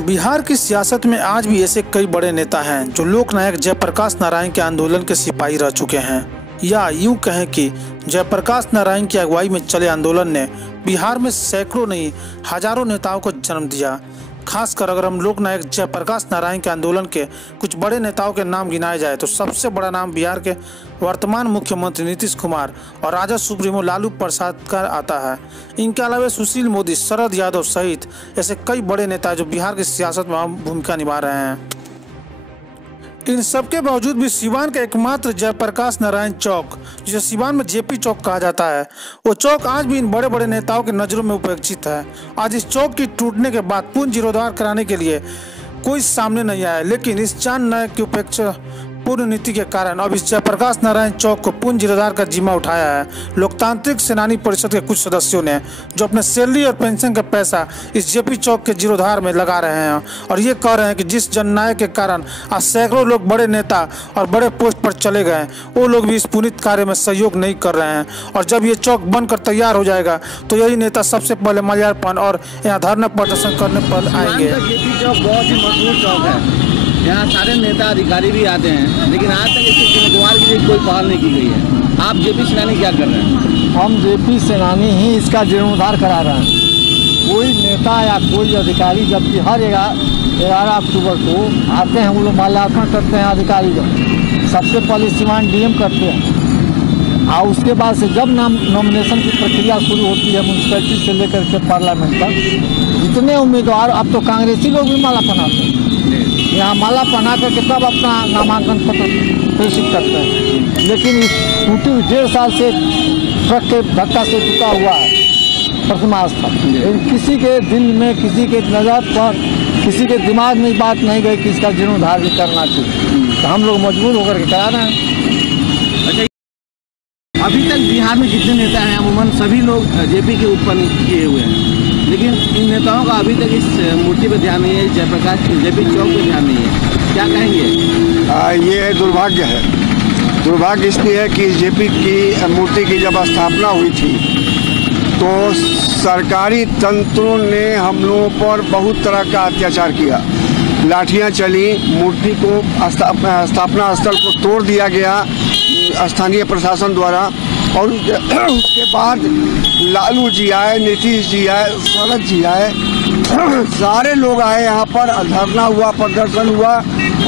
बिहार की सियासत में आज भी ऐसे कई बड़े नेता हैं जो लोकनायक जयप्रकाश नारायण के आंदोलन के सिपाही रह चुके हैं, या यूं कहें कि जयप्रकाश नारायण की अगुवाई में चले आंदोलन ने बिहार में सैकड़ों नहीं हजारों नेताओं को जन्म दिया। खासकर अगर हम लोकनायक जयप्रकाश नारायण के आंदोलन के कुछ बड़े नेताओं के नाम गिनाए जाए तो सबसे बड़ा नाम बिहार के वर्तमान मुख्यमंत्री नीतीश कुमार और राजद सुप्रीमो लालू प्रसाद का आता है। इनके अलावा सुशील मोदी, शरद यादव सहित ऐसे कई बड़े नेता जो बिहार की सियासत में अहम भूमिका निभा रहे हैं। इन सबके बावजूद भी सिवान का एकमात्र जयप्रकाश नारायण चौक, जिसे सिवान में जेपी चौक कहा जाता है, वो चौक आज भी इन बड़े बड़े नेताओं की नज़रों में उपेक्षित है। आज इस चौक की टूटने के बाद पुनः जीर्णोद्धार कराने के लिए कोई सामने नहीं आया, लेकिन इस चांद नायक की उपेक्षा पूर्ण नीति के कारण अब इस जयप्रकाश नारायण चौक को पुनः जीर्णोद्धार का जिम्मा उठाया है लोकतांत्रिक सेनानी परिषद के कुछ सदस्यों ने, जो अपने सैलरी और पेंशन का पैसा इस जेपी चौक के जीर्णोद्धार में लगा रहे हैं और ये कह रहे हैं कि जिस जननायक के कारण आज सैकड़ों लोग बड़े नेता और बड़े पोस्ट पर चले गए, वो लोग भी इस पुनीत कार्य में सहयोग नहीं कर रहे हैं। और जब ये चौक बनकर तैयार हो जाएगा तो यही नेता सबसे पहले माल्यार्पण और यहाँ धरना प्रदर्शन करने पर आएंगे। जेपी चौक बहुत ही मशहूर चौक है, यहाँ सारे नेता अधिकारी भी आते हैं, लेकिन आज तक इसके जीर्णोद्धार के लिए कोई पहल नहीं की गई है। आप जेपी सेनानी क्या कर रहे हैं? हम जेपी सेनानी ही इसका जीर्णोद्धार करा रहे हैं। कोई नेता या कोई अधिकारी जबकि हर 11 अक्टूबर को आते हैं, वो लोग माल्यार्पण करते हैं अधिकारी को। सबसे पहले सिवान डीएम करते हैं और उसके बाद से जब नॉमिनेशन की प्रक्रिया शुरू होती है म्यूनसिपैलिटी से लेकर के पार्लियामेंट तक, जितने उम्मीदवार, अब तो कांग्रेसी लोग भी माला पहनाते हैं, यहाँ माला पहना करके तब अपना नामांकन पत्र प्रेषित करते हैं। लेकिन इस टूटी 1.5 साल से ट्रक के धक्का से टूटा हुआ है प्रतिमा स्थल। किसी के दिल में, किसी के नज़र पर, किसी के दिमाग में बात नहीं गई कि इसका जीर्णोद्धार भी करना चाहिए, तो हम लोग मजबूर होकर के करा रहे हैं। अभी तक बिहार में जितने नेता हैं अमूमन सभी लोग जेपी के उत्पन्न किए हुए हैं, लेकिन इन नेताओं का अभी तक इस मूर्ति पर ध्यान नहीं है, जयप्रकाश जेपी चौक पर ध्यान नहीं है। क्या कहेंगे? ये दुर्भाग्य है। दुर्भाग्य इसलिए है कि जेपी की मूर्ति की जब स्थापना हुई थी तो सरकारी तंत्रों ने हम लोगों पर बहुत तरह का अत्याचार किया। लाठियां चली, मूर्ति को स्थापना स्थल को तोड़ दिया गया स्थानीय प्रशासन द्वारा, और उसके बाद लालू जी आए, नीतीश जी आए, शरद जी आए, सारे लोग आए, यहाँ पर धरना हुआ, प्रदर्शन हुआ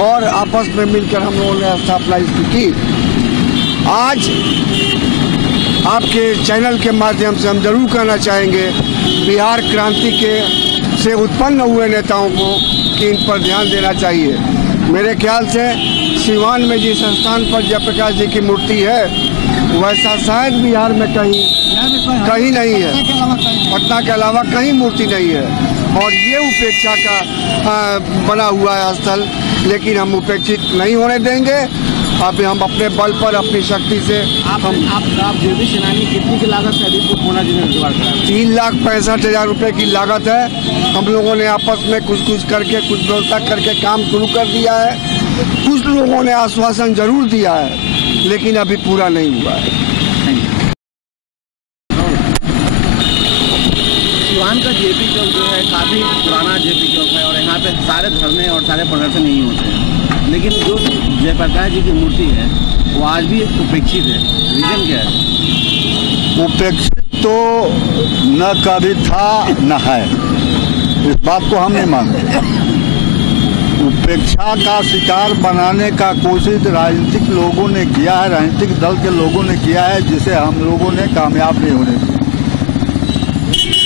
और आपस में मिलकर हम लोगों ने स्थापना इसकी की। आज आपके चैनल के माध्यम से हम जरूर कहना चाहेंगे बिहार क्रांति के से उत्पन्न हुए नेताओं को कि इन पर ध्यान देना चाहिए। मेरे ख्याल से सिवान में जिस स्थान पर जयप्रकाश जी की मूर्ति है वैसा शायद बिहार में कहीं नहीं है, पटना के अलावा कहीं मूर्ति नहीं है। और ये उपेक्षा का बना हुआ है स्थल, लेकिन हम उपेक्षित नहीं होने देंगे। अभी हम अपने बल पर, अपनी शक्ति से आप जेपी सेनानी कितनी की लागत से अधिक होना जीर्णोद्धार करा? 3,65,000 रुपये की लागत है। हम लोगों ने आपस में कुछ करके, कुछ व्यवस्था करके काम शुरू कर दिया है। कुछ लोगों ने आश्वासन जरूर दिया है, लेकिन अभी पूरा नहीं हुआ है। सिवान का जेपी चौक जो है काफ़ी पुराना जेपी चौक है और यहाँ पे सारे धरने और सारे प्रदर्शन नहीं होते हैं, लेकिन जो जयप्रकाश जी की मूर्ति है वो आज भी उपेक्षित है। रीजन क्या है? उपेक्षित तो न कभी था न है, इस बात को हम नहीं मानते। उपेक्षा का शिकार बनाने का कोशिश राजनीतिक लोगों ने किया है, राजनीतिक दल के लोगों ने किया है, जिसे हम लोगों ने कामयाब नहीं होने दिया।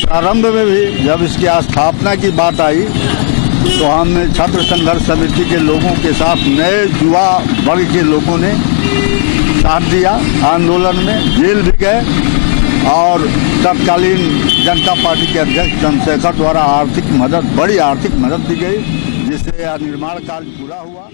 प्रारंभ में भी जब इसकी स्थापना की बात आई तो हम छात्र संघर्ष समिति के लोगों के साथ नए युवा वर्ग के लोगों ने साथ दिया आंदोलन में, जेल भी गए और तत्कालीन जनता पार्टी के अध्यक्ष चंद्रशेखर द्वारा बड़ी आर्थिक मदद दी गई, जिससे निर्माण कार्य पूरा हुआ।